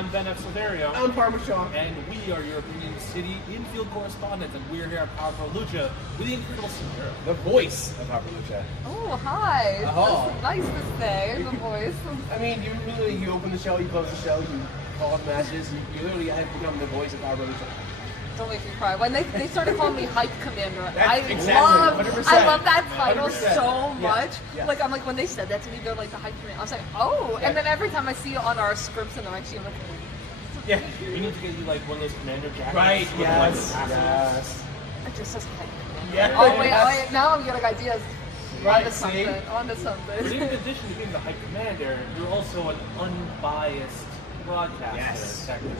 I'm Ben Aniversario. I'm Power Pro Lucha. And we are your Opinion City infield correspondents, and we're here at Power Pro Lucha with the incredible Samira. The voice of Power Pro Lucha. Oh, hi. Oh. That's nice to say, the voice. I mean, you open the show, you close the show, you call up matches, you literally have become the voice of Power Pro Lucha. Don't make me cry. When they started calling me Hype Commander, Exactly, I love that title 100%. so much. Yeah. Like, I'm like, when they said that to me, they're like the Hype Commander. I was like, oh. Yeah. And then every time I see it on our scripts and I'm actually like, Yeah. We need to get you like one of those commander jackets. Right, with, yes, like, yes. it just says Hype Commander. Yeah. Oh, wait, now I'm getting ideas. Right, Onto something. Onto But something. in addition to being the Hype Commander, you're also an unbiased broadcaster, Yes. technically.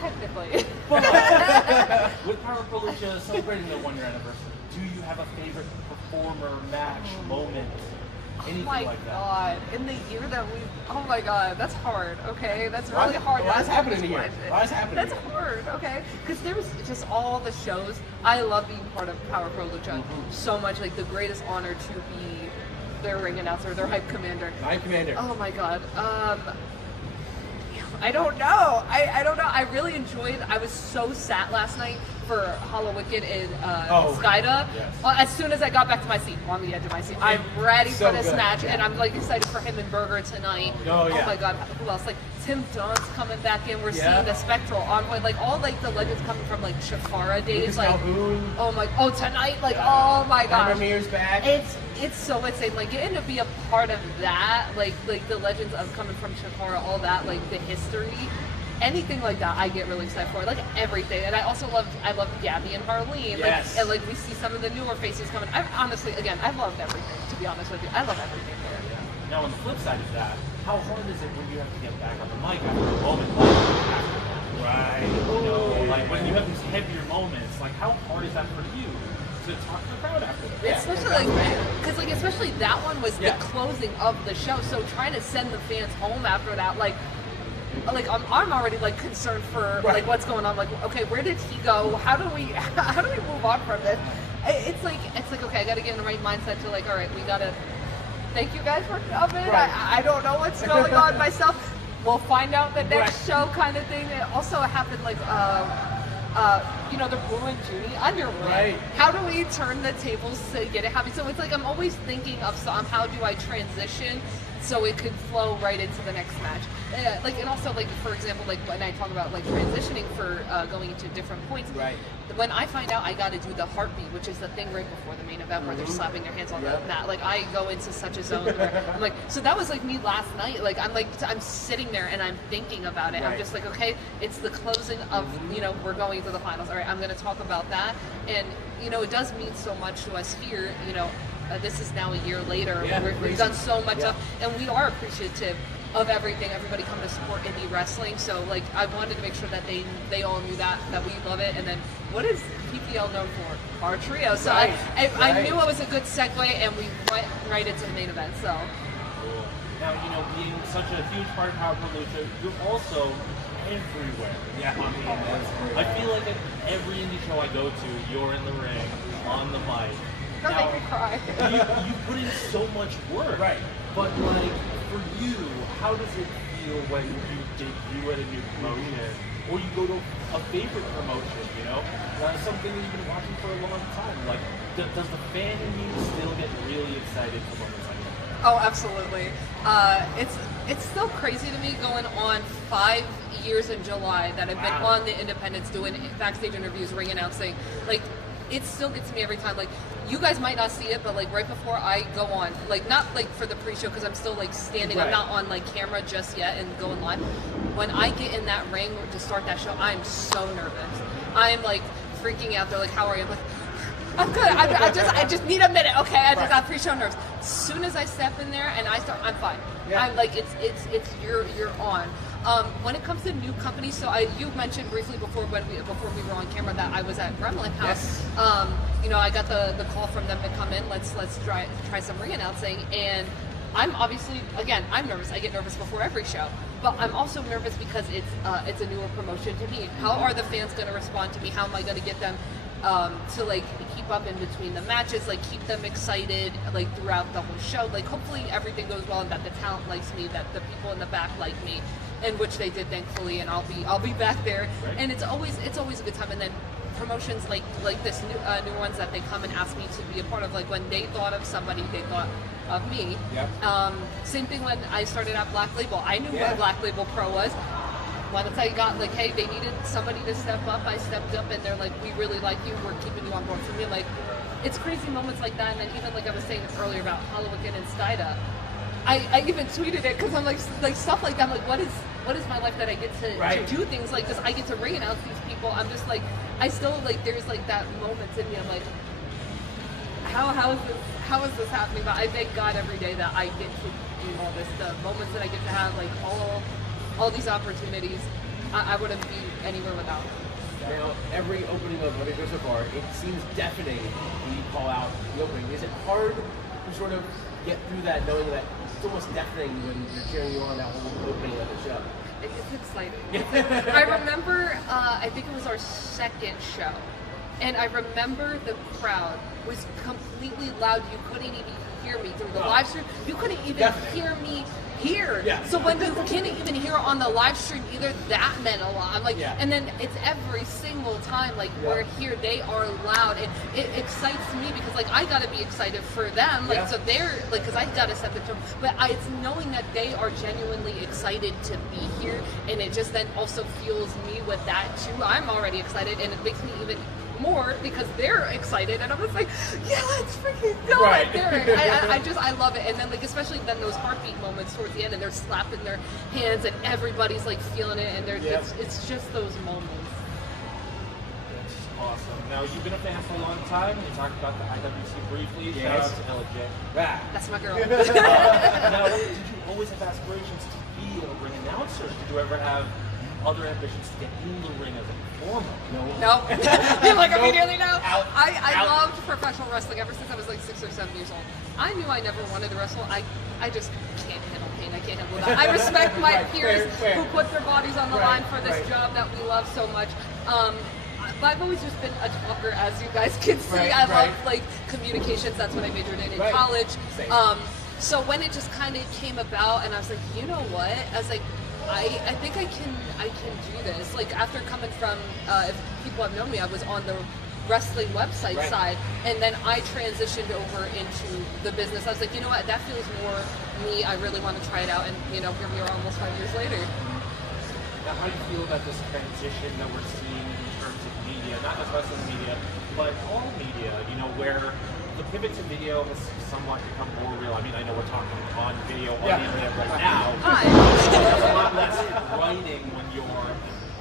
Technically. But with Power Pro Lucha celebrating their 1-year anniversary, do you have a favorite performer, match, moment, anything Oh my like that? god, in the year that we, oh my god, that's hard, okay? That's really hard. What's happening in this here? question. What's happening That's here? hard, okay? Because there's just all the shows. I love being part of Power Pro Lucha so much. Like, the greatest honor to be their ring announcer, their Hype Commander. Hype Commander. Oh my god. I don't know. I don't know. I really enjoyed. I was so sad last night for Hollow Wicked in Skyda. Yes. As soon as I got back to my seat, on the edge of my seat, I'm ready So for this good. match, and I'm like excited for him and Berger tonight. Oh, yeah. My god, who else? Like Tim Dunn's coming back in. We're Yeah. seeing the Spectral Envoy, like all like the legends coming from like Shafara days. Lucas Like Calhoun. tonight, like oh my gosh. Ramir's back. It's so insane. Like getting to be a part of that, like the legends of coming from Shakara, all that, like the history, anything like that, I get really excited for. Like everything, and I love Gabby and Harleen. Yes. Like, and like we see some of the newer faces coming. I honestly, again, I loved everything. To be honest with you, I love everything there. Now, on the flip side of that, how hard is it when you have to get back on the mic after a moment like after that? Right. You know, like when you have these heavier moments, like how hard is that for you to talk to the crowd after that? Yeah. Especially because like especially that one was Yeah. the closing of the show. So trying to send the fans home after that, like I'm already like concerned for Right. like what's going on. Like, okay, where did he go? How do we move on from this? It's like okay, I got to get in the right mindset to like, all right, we gotta. Thank you guys for coming. Right. I don't know what's going on myself. We'll find out the next Right. show, kind of thing. It also happened like the Blue and Judy underwear. Right. How do we turn the tables to get it happy? So it's like I'm always thinking of how do I transition so it could flow right into the next match. And also like for example, like when I talk about like transitioning for going into different points. Right. When I find out I got to do the heartbeat, which is the thing right before the main event where they're slapping their hands on the mat, like I go into such a zone where I'm like, so that was like me last night. Like I'm sitting there and I'm thinking about it. Right. I'm just like, okay, it's the closing of we're going to the finals. All right, I'm going to talk about that, and it does mean so much to us here. This is now a year later. Yeah, We've done so much Yeah. and we are appreciative of everything. Everybody come to support indie wrestling. So like I wanted to make sure that they all knew that we love it. And then what is PPL known for? Our trio. So Right. I knew it was a good segue, and we went right into the main event. So Cool. Now, being such a huge part of Power Pro Lucha, you're also everywhere. Yeah. I mean, I feel like at every indie show I go to, you're in the ring, on the mic. don't make me cry. you put in so much work. Right. But like for you, how does it feel when you debut at a new promotion, or you go to a favorite promotion? Something that you've been watching for a long time. Like, does the fan in you still get really excited for moments like that? Oh, absolutely. It's still crazy to me going on 5 years in July that I've been on the Independents doing backstage interviews, ring announcing. Like, it still gets me every time. Like, you guys might not see it, but like right before I go on, like not like for the pre-show because I'm still like standing. Right. I'm not on like camera just yet and going live. When I get in that ring to start that show, I'm so nervous. I'm like freaking out. They're like, "How are you?" I'm like, I'm good. I just need a minute. Okay, I just got pre-show nerves. As soon as I step in there and I start, I'm fine. Yeah. I'm like, you're on. When it comes to new companies, so you mentioned briefly before we were on camera that I was at Gremlin House. Yes. I got the call from them to come in. Let's try some ring announcing, and I'm obviously I'm nervous. I get nervous before every show, but I'm also nervous because it's a newer promotion to me. How are the fans going to respond to me? How am I going to get them to like keep up in between the matches, like keep them excited like throughout the whole show. Like hopefully everything goes well and that the talent likes me, that the people in the back like me, and which they did thankfully, and I'll be back there. Right. And it's always a good time. And then promotions like this new ones that they come and ask me to be a part of, like when they thought of somebody, they thought of me. Yep. Same thing when I started at Black Label. I knew what Black Label Pro was. Once I got like, hey, they needed somebody to step up, I stepped up, and they're like, we really like you, we're keeping you on board. For me, like, it's crazy moments like that. And then even like I was saying earlier about Halloween and Stida, I even tweeted it because I'm like stuff like that. I'm like, what is my life that I get to do things like this? I get to ring announce these people. I'm just like, I still like, there's like that moment in me. I'm like, how is this happening? But I thank God every day that I get to do all this. The moments that I get to have, like all these opportunities, I wouldn't be anywhere without them. Now, every opening of What It Goes So Far, it seems deafening when you call out the opening. Is it hard to sort of get through that, knowing that it's almost deafening when you're cheering you on that whole opening of the show? It's exciting. I remember, I think it was our second show, and I remember the crowd was completely loud. You couldn't even hear me through the live stream. You couldn't even hear me here. Yeah. So when you can't even hear on the live stream either, that meant a lot. I'm like, and then it's every single time, like we're here, they are loud, and it excites me because like I gotta be excited for them, like so they're like, because I gotta set the tone, but it's knowing that they are genuinely excited to be here, and it just then also fuels me with that too. I'm already excited, and it makes me even more because they're excited, and I'm just like, yeah, let's freaking go right there. I love it. And then like especially then those heartbeat moments towards the end, and they're slapping their hands, and everybody's like feeling it, and they're it's just those moments. That's awesome. Now you've been a fan for a long time. You talked about the IWC briefly. Shout out to LJ. That's my girl. Now, did you always have aspirations to be a ring announcer? Did you ever have other ambitions to get in the ring as a performer? No. You're like immediately no. I loved professional wrestling ever since I was like 6 or 7 years old. I knew I never wanted to wrestle. I just can't handle pain. I can't handle that. I respect my peers who put their bodies on the line for this job that we love so much. But I've always just been a talker, as you guys can see. I love like communications. That's what I majored in college. So when it just kind of came about, and I was like, you know what? I was like, I think I can do this. Like after coming from, if people have known me, I was on the wrestling website side, and then I transitioned over into the business. I was like, you know what, that feels more me. I really want to try it out, and you know, here we are almost 5 years later. Now, how do you feel about this transition that we're seeing in terms of media, not just wrestling media, but all media? You know, where the pivot to video has somewhat become more real. I mean, I know we're talking on video on the internet right now. There's a lot less writing when you're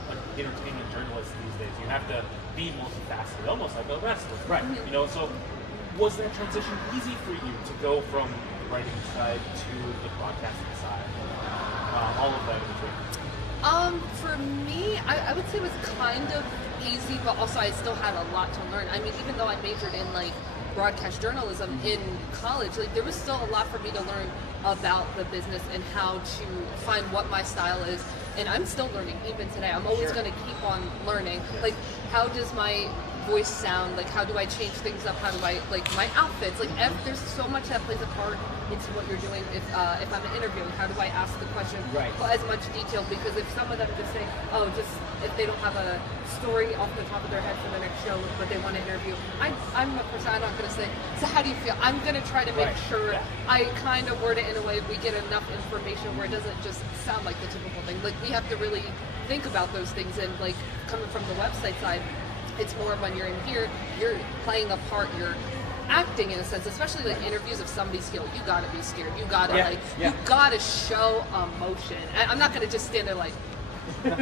an entertainment journalist these days. You have to be multifaceted, almost like a wrestler. Right. You know, so was that transition easy for you to go from the writing side to the broadcasting side? All of that in between. For me, I would say it was kind of easy, but also I still had a lot to learn. I mean, even though I majored in like broadcast journalism in college, like there was still a lot for me to learn about the business and how to find what my style is, and I'm still learning even today. I'm always going to keep on learning. Like, how does my voice sound? Like, how do I change things up? How do I, like, my outfits? Like, there's so much that plays a part into what you're doing. If I'm interviewing, how do I ask the question? Put as much detail, because if some of them just say, oh, just if they don't have a story off the top of their head for the next show, but they want to interview, I'm a person, I'm not going to say, so how do you feel? I'm going to try to make sure I kind of word it in a way we get enough information where it doesn't just sound like the typical thing. Like, we have to really think about those things, and like coming from the website side, it's more when you're in here, you're playing a part, you're acting in a sense, especially like interviews of somebody's heel. You gotta be scared. You gotta you gotta show emotion. I'm not gonna just stand there like, I'm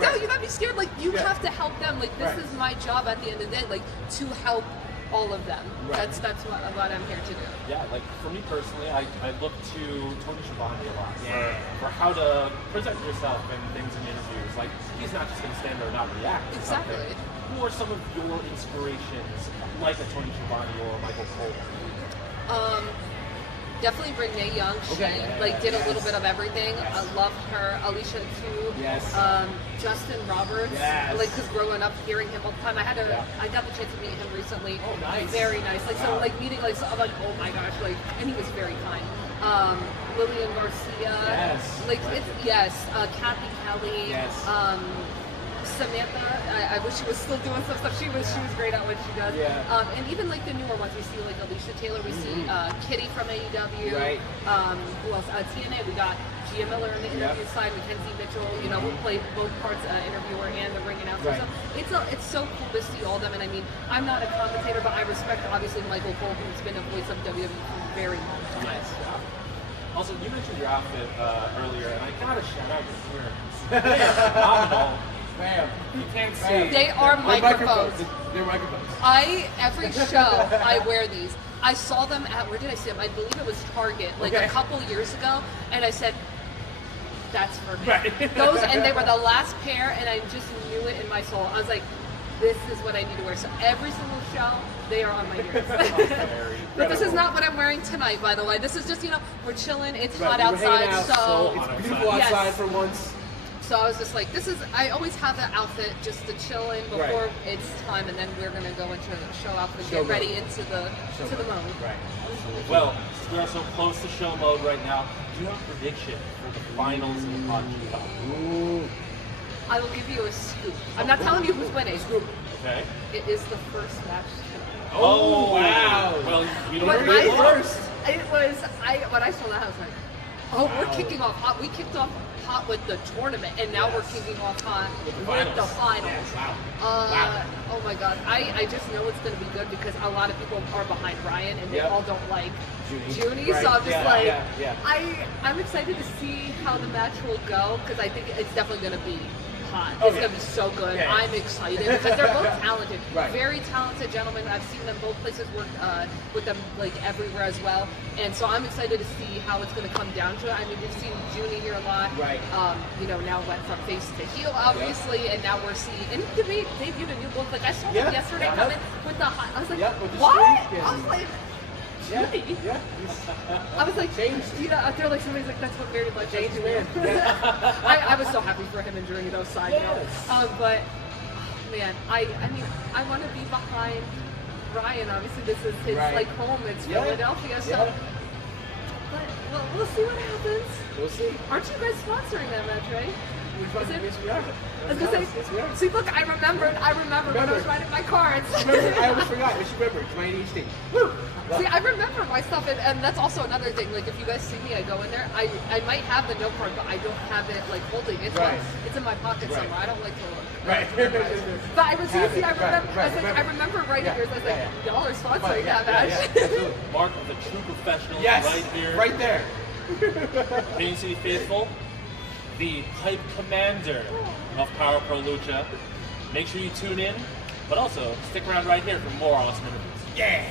telling you, gotta be scared. Like, you have to help them. Like, this is my job at the end of the day, like, to help all of them. That's what I'm here to do. Yeah, like for me personally, I look to Tony Schiavone a lot for how to present yourself and things in interviews. Like, he's not just going to stand there and not react to something. Who are some of your inspirations, like a Tony Schiavone or a Michael Cole? Definitely Renee Young. She did a little bit of everything. I loved her. Alicia too. Yes. Justin Roberts. Yes. Like, because growing up hearing him all the time, I got the chance to meet him recently. Oh, nice. Very nice. Like, so like meeting, like, so I'm like, oh my gosh, like, and he was very kind. Lillian Garcia. Yes. Like, Kathy Kelly. Yes. Samantha, I wish she was still doing some stuff. She was great at what she does. Yeah. And even like the newer ones, we see like Alicia Taylor, we see Kitty from AEW. Right. Who else? TNA. We got Gia Miller on the interview side, Mackenzie Mitchell. You know, who played both parts, interviewer and the ring announcer. Right. So it's so cool to see all of them. And I mean, I'm not a commentator, but I respect obviously Michael Cole, who's been a voice of WWE for a very long time. Yes. Also, you mentioned your outfit earlier, and I gotta shout out your earrings. They're phenomenal. Bam. You can't see. They are microphones. They're microphones. Every show I wear these. I saw them at, where did I see them? I believe it was Target, like a couple years ago, and I said, that's for me. Right. Those, and they were the last pair, and I just knew it in my soul. I was like, this is what I need to wear. So every single show, they are on my ears. But this is not what I'm wearing tonight, by the way. This is just, we're chilling. It's hot outside, so it's beautiful outside for once. So I was just like, I always have an outfit just to chill in before it's time, and then we're going to go into show outfit, get ready into the mode. Right. Well, we are so close to show mode right now. Do you have a prediction for the finals in the Pod Ooh. I will give you a scoop. I'm not telling you who's winning. Scoop. Okay. It is the first match tonight. Oh, wow. Well, you don't hear it first. When I saw that, I was like, we're kicking off hot. We kicked off hot with the tournament, and now we're kicking off hot with the finals. Wow. Oh my god. I just know it's going to be good because a lot of people are behind Ryan, and they all don't like Junie. Right. So I'm just like, yeah. I'm excited to see how the match will go because I think it's definitely going to be hot. It's going to be so good. Yeah. I'm excited because they're both talented. Right. Very talented gentlemen. I've seen them both places work with them like everywhere as well. And so I'm excited to see how it's going to come down to it. I mean, we've seen Junie here a lot. Right. Now went from face to heel, obviously, and now we're seeing, and they debuted a new look. Like, I saw them yesterday come in with the hot, I was like, with the what? streak, I was like, Junie? Yeah. I was like, Changed. They're like, somebody's like, that's what Mary Blige Change does. man. I was so happy for him and Journey, though, side note. But, man, I mean, I want to be behind Ryan. Obviously, this is his, home. It's Philadelphia, so. But, we'll see what happens. We'll see. Aren't you guys sponsoring that match, right? Yes, we are. I was going to say, see, look, I remembered when I was writing my cards. I almost forgot, but you remember. It's my ADHD. Woo! See, I remember my stuff, and that's also another thing. Like, if you guys see me, I go in there. I might have the note card, but I don't have it like holding. It's it's in my pocket somewhere. I don't like to look. Right. But I was easy. I remember. I rember writing yours. I was like, y'all are sponsoring that match. Mark of the true professional, right here, right there. Being City Faithful, the hype commander of Power Pro Lucha. Make sure you tune in, but also stick around right here for more awesome interviews. Yeah.